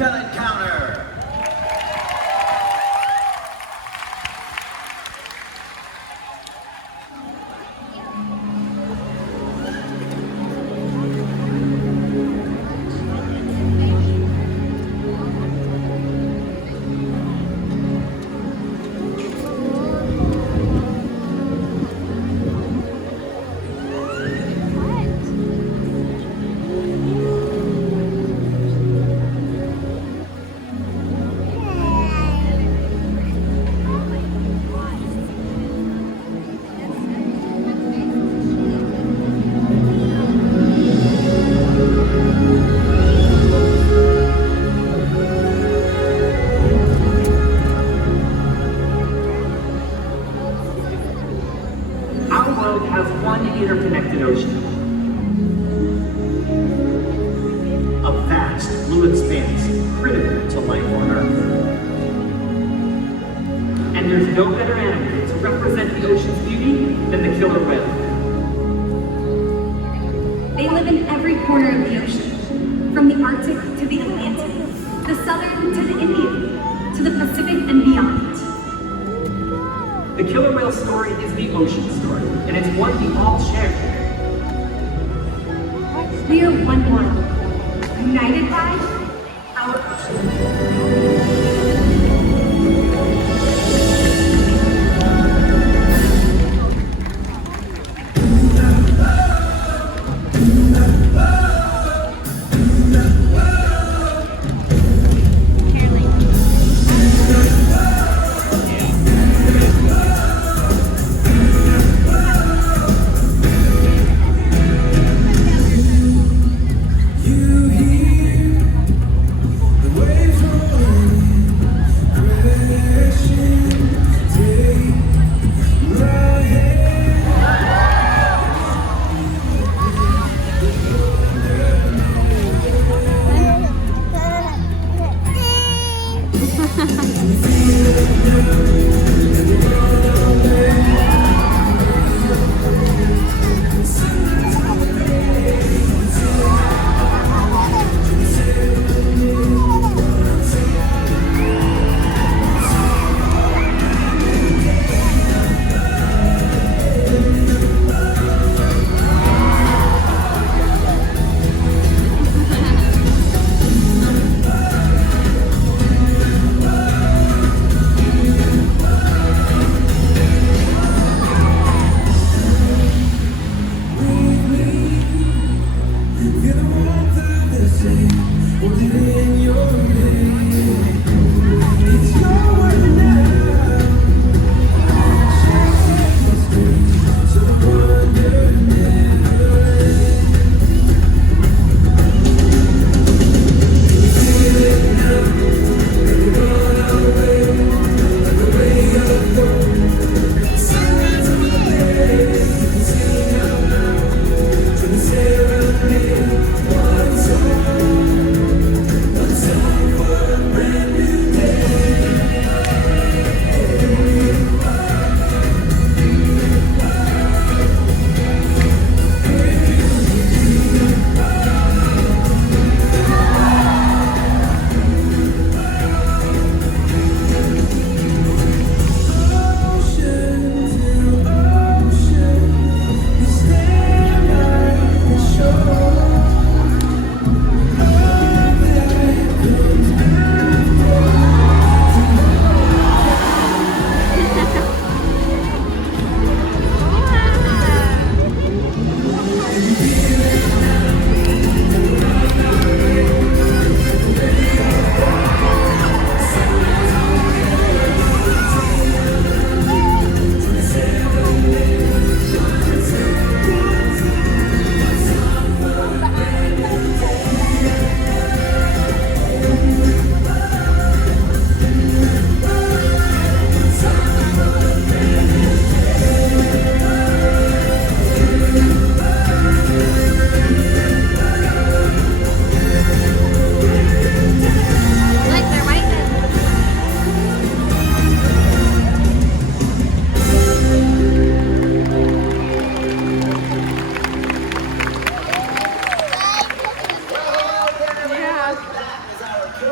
Orca encounter. Has one interconnected ocean. A vast blue expanse critical to life on Earth. And there's no better animal to represent the ocean's beauty than the killer whale. They live in every corner of the ocean, from the Arctic to the Atlantic, the Southern to the Indian, to the Pacific and beyond. The killer whale story is the ocean story, and it's one we all share. We are one world, united by our ocean.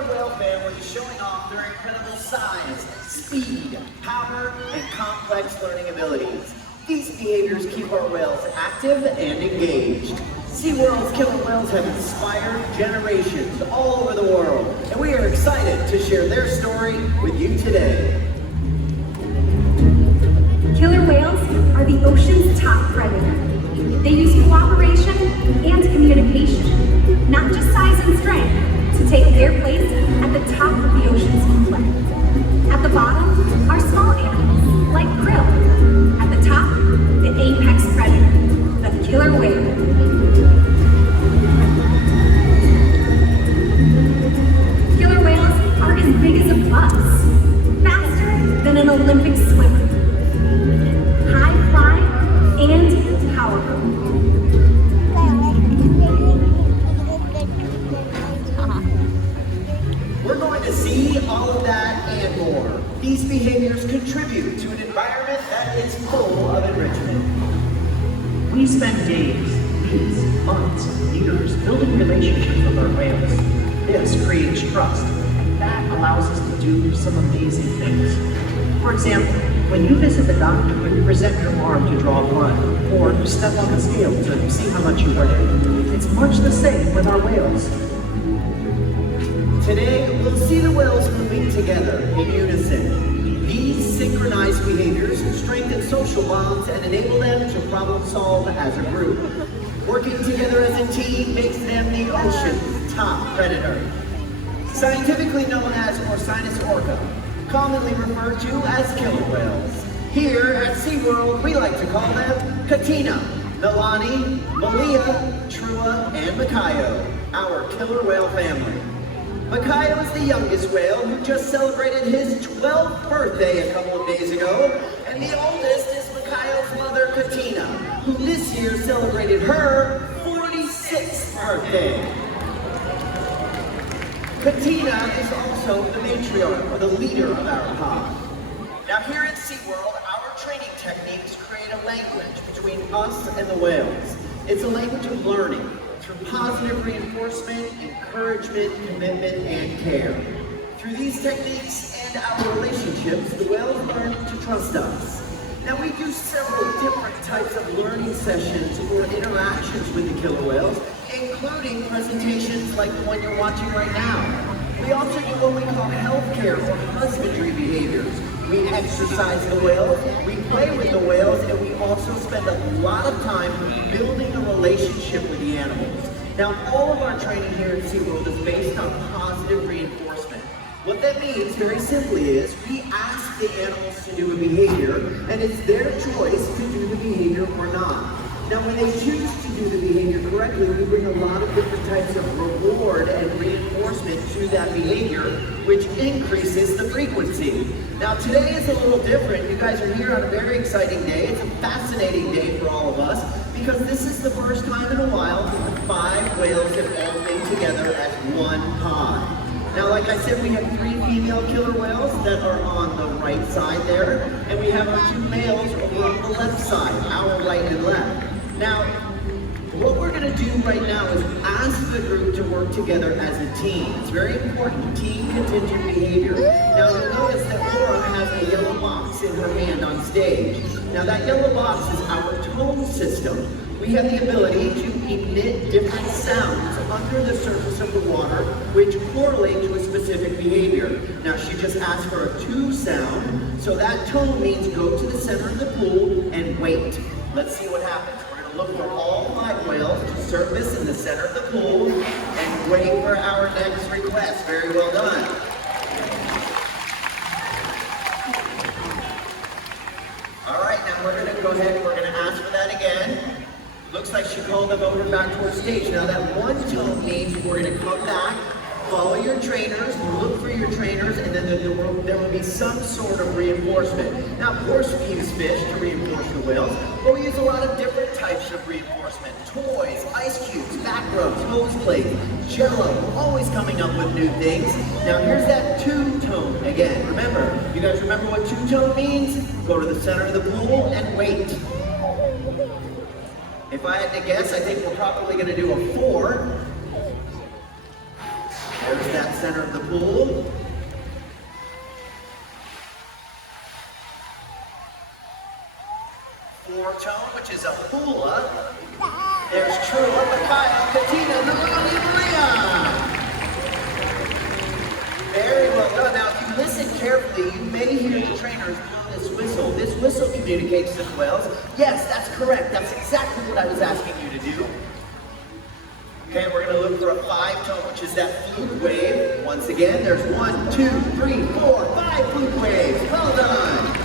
killer whale family is showing off their incredible size, speed, power, and complex learning abilities. These behaviors keep our whales active and engaged. Seaworld's killer whales have inspired generations all over the world, and we are excited to share their story with you today. Killer whales are the ocean's top predator. They use cooperation and communication, not just size and strength, to take their place at the top of the ocean's food web. At the bottom are small animals, like krill. At the top, the apex predator, the killer whale. Killer whales are as big as a bus, faster than an Olympic swimmer, high flying and powerful. We're going to see all of that and more. These behaviors contribute to an environment that is full of enrichment. We spend days, weeks, months, years building relationships with our whales. This creates trust, and that allows us to do some amazing things. For example, when you visit the doctor, you present your arm to draw blood, or you step on the scale to see how much you weigh. It's much the same with our whales. Today, we'll see the whales moving together in unison. These synchronized behaviors strengthen social bonds and enable them to problem solve as a group. Working together as a team makes them the ocean's top predator. Scientifically known as Orca, commonly referred to as killer whales. Here at Seaworld, we like to call them Katina, Milani, Malia, Trua, and Makayo, our killer whale family. Makayo is the youngest whale who just celebrated his 12th birthday a couple of days ago, and the oldest is Makayo's mother, Katina, who this year celebrated her 46th birthday. Katina is also the matriarch, or the leader of our pod. Now here at SeaWorld, our training techniques create a language between us and the whales. It's a language of learning through positive reinforcement, encouragement, commitment, and care. Through these techniques and our relationships, the whales learn to trust us. Now we do several different types of learning sessions or interactions with the killer whales, including presentations like the one you're watching right now. We also do what we call healthcare or husbandry behaviors. We exercise the whales, we play with the whales, and we also spend a lot of time building a relationship with the animals. Now, all of our training here at SeaWorld is based on positive reinforcement. What that means, very simply, is we ask the animals to do a behavior, and it's their choice to do the behavior or not. Now, when they choose to do the behavior correctly, we bring a lot of different types of reward and reinforcement to that behavior, which increases the frequency. Now, today is a little different. You guys are here on a very exciting day. It's a fascinating day for all of us, because this is the first time in a while that 5 whales have all been together as one pod. Now, like I said, we have 3 female killer whales that are on the right side there, and we have our 2 males over on the left side, our right and left. Now, what we're going to do right now is ask the group to work together as a team. It's very important, team contingent behavior. Now, you'll notice that Laura has a yellow box in her hand on stage. Now, that yellow box is our tone system. We have the ability to emit different sounds under the surface of the water, which correlate to a specific behavior. Now, she just asked for a 2 sound, so that tone means go to the center of the pool and wait. Let's see what happens. Look for all 5 whales to surface in the center of the pool and wait for our next request. Very well done. All right, now we're going to go ahead and we're going to ask for that again. Looks like she called them over back towards stage. Now that 1 tone means we're going to come back, follow your trainers, look for your trainers, and then there will be some sort of reinforcement. Now, of course, we use fish to reinforce the whales, but we use a lot of different types of reinforcement. Toys, ice cubes, back rubs, hose plates, jello. We're always coming up with new things. Now, here's that 2 tone again. Remember, you guys remember what 2 tone means? Go to the center of the pool and wait. If I had to guess, I think we're probably going to do a 4. There's that center of the pool. Four-tone, which is a hula. There's Trua, Micaiah, Katina, Nalani, and Maria. Very well done. Now, if you listen carefully, you may hear the trainers blow this whistle. This whistle communicates to the whales. Yes, that's correct. That's exactly what I was asking you to do. Okay, we're going to look for a five-tone, which is that fluke wave. Once again, there's 1, 2, 3, 4, 5 fluke waves. Well done.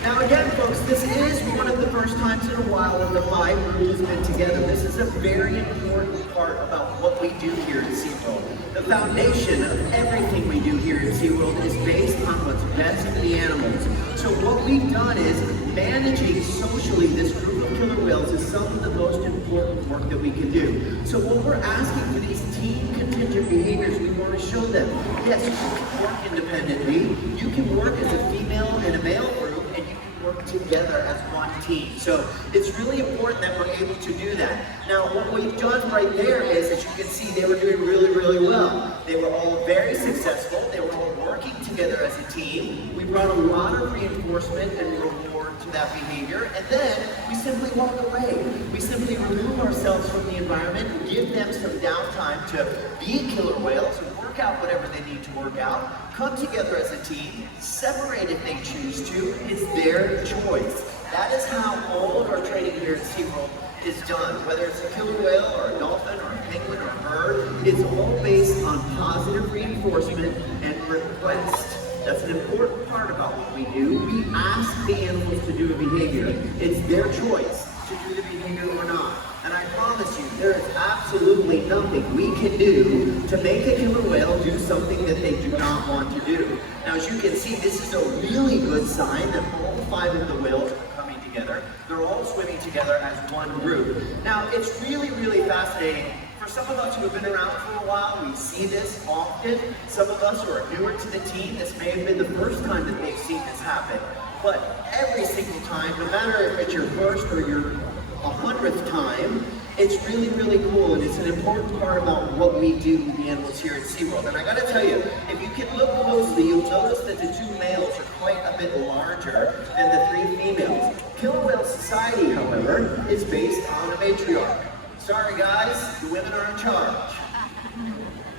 Now again, folks, this is one of the first times in a while that the five group has been together. This is a very important part about what we do here at Seaworld. The foundation of everything we do here at Seaworld is based on what's best for the animals. So what we've done is managing socially this group of killer whales is some of the most important work that we can do. So what we're asking for these team contingent behaviors, we want to show them, yes, you can work independently, you can work as a female and a male group, and you can work together as one team. So it's really important that we're able to do that. Now, what we've done right there is, as you can see, they were doing really, really well. They were all very successful. They were all working together as a team. We brought a lot of reinforcement and reward to that behavior, and then we simply walk away. We simply remove ourselves from the environment and give them some downtime to be killer whales and work out whatever they need to work out, come together as a team, separate if they choose to. It's their choice. That is how all of our training here at Seaworld is done. Whether it's a killer whale or a dolphin or a penguin or a bird, it's all based on positive reinforcement and request. That's an important part about what we do. We ask the animals to do a behavior. It's their choice to do the behavior or not. And I promise you, there is absolutely nothing we can do to make a killer whale do something that they do not want to do. Now, as you can see, this is a really good sign that all five of the whales are coming together. They're all swimming together as one group. Now, it's really, really fascinating. For some of us who have been around for a while, we see this often. Some of us who are newer to the team, this may have been the first time that they've seen this happen. But every single time, no matter if it's your first or your 100th time, it's really, really cool, and it's an important part about what we do with the animals here at Seaworld. And I gotta tell you, if you can look closely, you'll notice that the two males are quite a bit larger than the three females. Killer Whale Society, however, is based on a matriarch. Sorry guys, the women are in charge.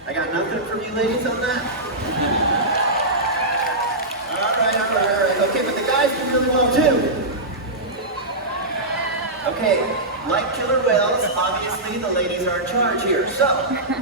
I got nothing from you ladies on that? All right. Okay, but the guys do really well too. Okay, like killer whales, obviously the ladies are in charge here. So,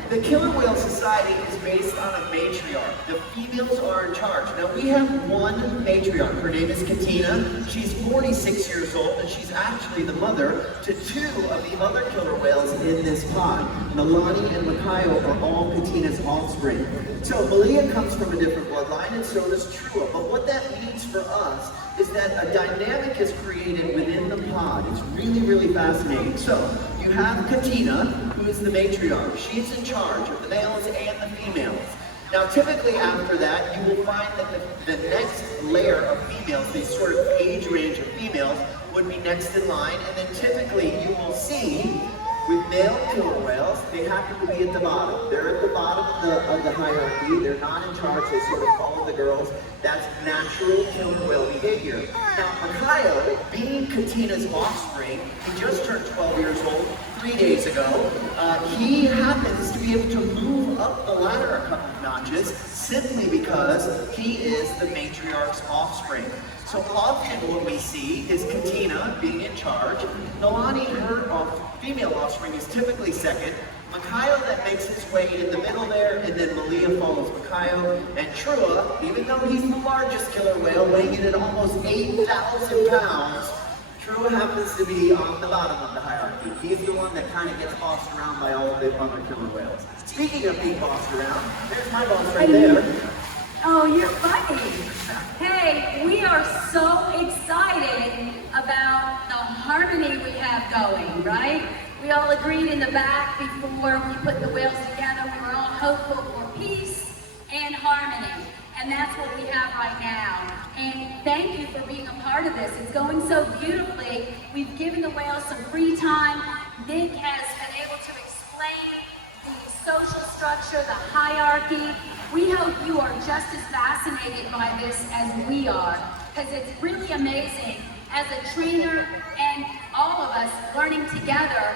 the Killer Whale Society is based on a matriarch. The females are in charge. Now, we have one matriarch. Her name is Katina. She's 46 years old, and she's actually the mother to two of the other killer whales in this pod. Nalani and Micaiah are all Katina's offspring. So, Malia comes from a different bloodline, and so does Trua. But what that means for us is that a dynamic is created within the pod. It's really, really fascinating. So, you have Katina, who is the matriarch. She's in charge of the males and the females. Now, typically after that, you will find that the next layer of females, the sort of age range of females, would be next in line, and then typically you will see with male killer whales, they happen to be at the bottom. They're at the bottom of the hierarchy. They're not in charge. They sort of follow the girls. That's natural killer whale behavior. Now, Micaiah, being Katina's offspring, he just turned 12 years old 3 days ago. He happens to be able to move up the ladder a couple of notches simply because he is the matriarch's offspring. So often what we see is Katina being in charge. Nalani, her female offspring, is typically second. Micaiah then makes his way in the middle there, and then Malia follows Micaiah. And Trua, even though he's the largest killer whale, weighing in at almost 8,000 pounds, Trua happens to be on the bottom of the hierarchy. He's the one that kind of gets bossed around by all of the other killer whales. Speaking of being bossed around, there's my boss right there. Oh, you're funny. Hey, we are so excited about the harmony we have going, right? We all agreed in the back before we put the whales together. We were all hopeful for peace and harmony. And that's what we have right now. And thank you for being a part of this. It's going so beautifully. We've given the whales some free time. Nick has been able to explain the social structure, the hierarchy. We hope you are just as fascinated by this as we are, because it's really amazing as a trainer and all of us learning together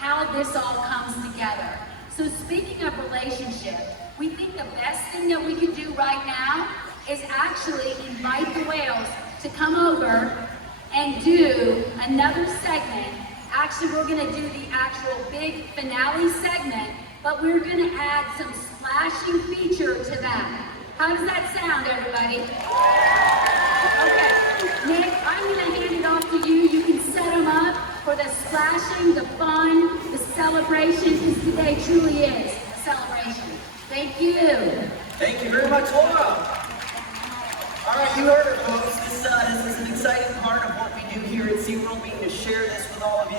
how this all comes together. So speaking of relationship, we think the best thing that we could do right now is actually invite the whales to come over and do another segment. Actually, we're gonna do the actual big finale segment, but we're gonna add some splashing feature to that. How does that sound, everybody? Okay, Nick, I'm gonna hand it off to you. You can set them up for the splashing, the fun, the celebration, because today truly is a celebration. Thank you. Thank you very much, Laura. All right, you heard her, folks. This is an exciting part of what we do here at Seaworld, being to share this with all of you.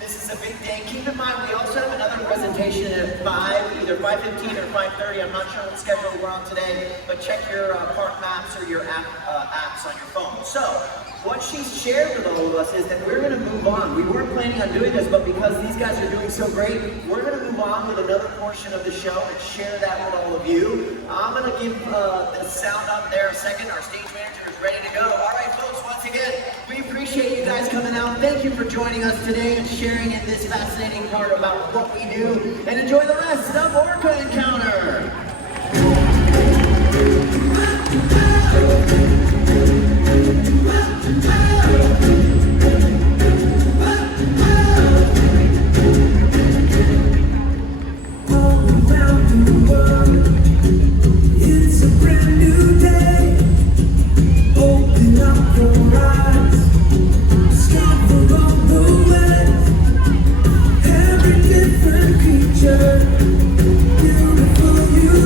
This is a big day. Keep in mind, we also have another presentation at 5, either 5:15 or 5:30. I'm not sure what schedule we're on today, but check your park maps or your apps on your phone. So, what she's shared with all of us is that we're going to move on. We weren't planning on doing this, but because these guys are doing so great, we're going to move on with another portion of the show and share that with all of you. I'm going to give the sound up there a second. Our stage manager is ready to go. All right, folks, once again, we appreciate you guys coming out. Thank you for joining us today and sharing in this fascinating part about what we do. And enjoy the rest of Orca Encounter. Beautiful you